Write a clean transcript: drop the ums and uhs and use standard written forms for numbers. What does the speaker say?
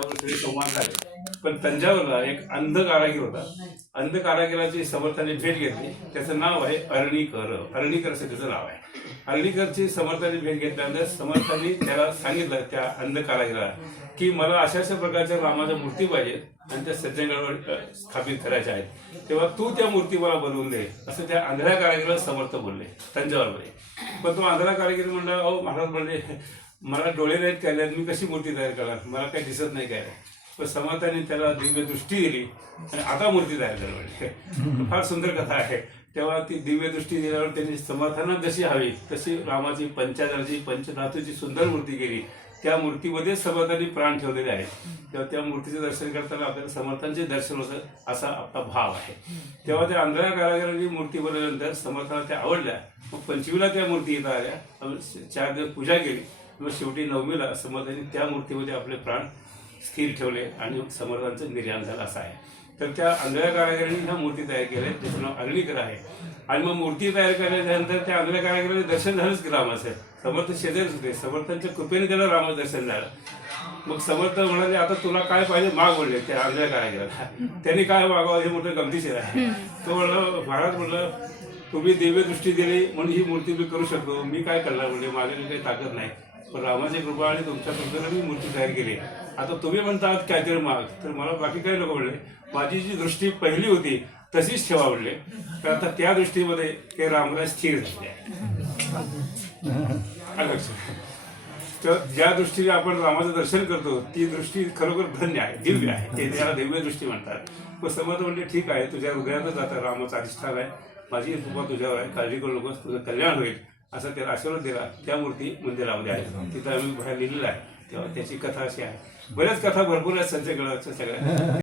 त्यावर सगळे संवाद झाले. पण तंजावरला एक अंध कारागीर होता. अंध कारागिराची समर्थाने भेट घेतली. त्याचं नाव आहे अरणीकर. अरणीकर असं त्याचं नाव आहे. अरणीकरची समर्थाने भेट घेतल्यानंतर समर्थांनी त्याला सांगितलं, त्या अंध कारागिराला, की मला अशा अशा प्रकारच्या रामाच्या मूर्ती पाहिजेत आणि त्या सज्जनगडावर स्थापित करायच्या आहेत. तेव्हा तू त्या मूर्ती मला बनवून दे, असं त्या आंधळ्या कारागिराला समर्थ बोलले तंजावरमध्ये. पण तो आंधळा कारागीर म्हणला, अहो महाराज म्हणले, मला डोळे नाहीत काय, मी कशी मूर्ती तयार करणार, मला काही दिसत नाही काय. पण समर्थांनी त्याला दिव्य दृष्टी दिली आणि आता मूर्ती तयार करणार म्हणजे फार सुंदर कथा आहे. तेव्हा ती दिव्य दृष्टी दिल्यावर त्यांनी समर्थांना जशी हवी तशी रामाची पंचाधाराची पंचधातूची सुंदर मूर्ती केली. त्या मूर्तीमध्ये समर्थांनी प्राण ठेवलेले आहेत. तेव्हा त्या मूर्तीचं दर्शन करताना आपल्याला समर्थांचे दर्शन होतं असा आपला भाव आहे. तेव्हा त्या आंधळ्या कारागिरांनी मूर्ती बनवल्यानंतर समर्थांना त्या आवडल्या. मग पंचमीला त्या मूर्ती इथं आल्या, 4 दिवस पूजा केली. मग शेवटी 9मीला समर्थांनी त्या मूर्तीमध्ये आपले प्राण स्थिर ठेवले आणि समर्थांचं निर्याण झालं असं आहे. तर त्या आंधळ्या कारागिरांनी ह्या मूर्ती तयार केल्या, त्याचं नाव अरणीकर आहे. आणि मग मूर्ती तयार केल्यानंतर त्या आंधळ्या कारागिरांनी दर्शन झालंच की रामाचं. समर्थ शेजारीच होते. समर्थांच्या कृपेने त्याला रामाचं दर्शन झालं. मग समर्थ म्हणाले, आता तुला काय पाहिजे माग म्हणले त्या आंधळ्या कारागिराला. त्यांनी काय मागावं हे मोठं गमतीशीर आहे. तो म्हणलं, महाराज म्हणलं, तुम्ही दिव्य दृष्टी दिली म्हणून ही मूर्ती मी करू शकतो, मी काय करणार म्हणजे माझ्याकडे काही ताकद नाही. पण रामाची कृपा आणि तुमच्या कृपेने मी मूर्ती तयार केली. आता तुम्ही म्हणता काहीतरी माग, तर मला बाकी काही नको म्हणले. माझी जी दृष्टी पहिली होती तशीच ठेवा म्हणले. तर आता त्या दृष्टीमध्ये ते रामराज स्थिर झाले. तर ज्या दृष्टीने आपण रामाचं दर्शन करतो ती दृष्टी खरोखर धन्य आहे, दिव्य आहे. ते त्याला दिव्य दृष्टी म्हणतात. मग समर्थ म्हणले, ठीक आहे, तुझ्या हृदयातच आता रामाचं अधिष्ठान आहे, माझी कृपा तुझ्यावर आहे, काळजी करू नकोस, तुझं कल्याण होईल असं त्याला आशीर्वाद दिला. त्या मूर्ती मंदिरामध्ये आहे, तिथं आम्ही बाहेर लिहिलेलं आहे. तेव्हा त्याची कथा अशी आहे. बऱ्याच कथा भरपूर आहेत सज्जनगडाच्या सगळ्या.